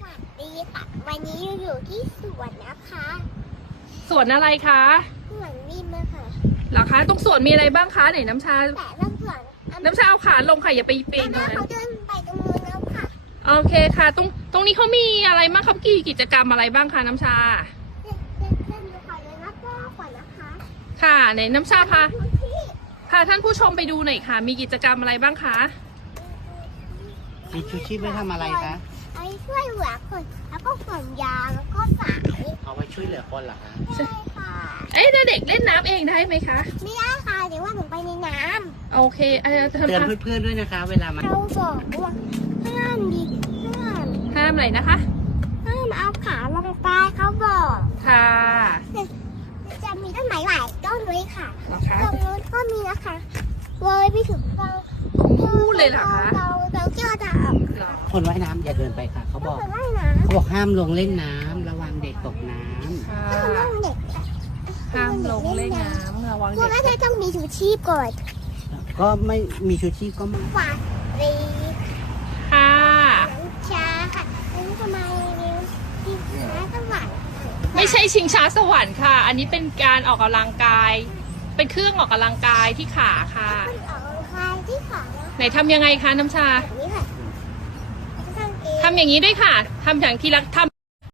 สวัสดีค่ะวันนี้อยู่อยู่ที่สวนนะคะสวนอะไรคะสวนริมอะค่ะเหรอคะตรงสวนมีอะไรบ้างคะไหนน้ำชา แต่เรื่องสวนน้ำชาเอาขาลงค่ะอย่าไปปีนตรแม่งนั้เขานเดินไปตรงนู้นแล้วค่ะโอเคค่ะ ตรงตรงนี้เขามีอะไรบ้างครับกี่กิจกรรมอะไรบ้างคะน้ำชาเดินเดินเดินดูค่ะเดินรอบๆก่อนนะคะค่ะไหนน้ำชาพาพื้นที่พาท่านผู้ชมไปดูหน่อยค่ะ มีกิจกรรมอะไรบ้างคะมีชูชีพไว้ทำอะไรคะ ไอ้ช่วยเหลือคนแล้วก็ฝนยางแล้วก็สายเอาไว้ช่วยเหลือคนเหรอคะใช่ค่ะเอ๊ะเด็กเล่นน้ำเองได้ไหมคะ ไม่ได้ค่ะเดี๋ยวว่าหนูไปในน้โอเคเออเตือนทำเพื่อนๆด้วยนะคะ เวลามาำเราบอกว่าห้ามดิห้ามห้ามอะไรนะคะ ห้ามเอาขาลงไปเขาบอกค่ะจะมีต้นไม้หลายต้นเลยค่ะเหรอคะตรงนู้นก็มีนะคะเลยไปถึงเราคู่เลยเหรอคะเราเราเจอจะ เหรอ คนว่ายน้ำอย่าเดินไปค่ะ เขาบอกไปว่ายน้เขาบอกห้ามลงเล่นน้ำระวังเด็กตกน้ำค่ะำถ้าเราเด็กห้ามลงเล่นน้ำระวังพวเด็กกเราต้องมีชูชีพก่อนก็ไม่มีชูชีพก็ไม่ฝาดรีค่ะน้ำชาค่ะอันนี้ทำไมนิ้วที่ขาสวรรค์ไม่ใช่ชิงช้าสวรรค์ค่ะ อันนี้เป็นการออกกำลังกาย เป็นเครื่องออกกำลังกายที่ขาค่ะ มันออกกำลังกายที่ขาแล้วไหนทำยังไงคะน้ำชา แบบนี้ค่ะทำเอง ทำอย่างนี้ด้วยค่ะทำอย่างที่รักทำ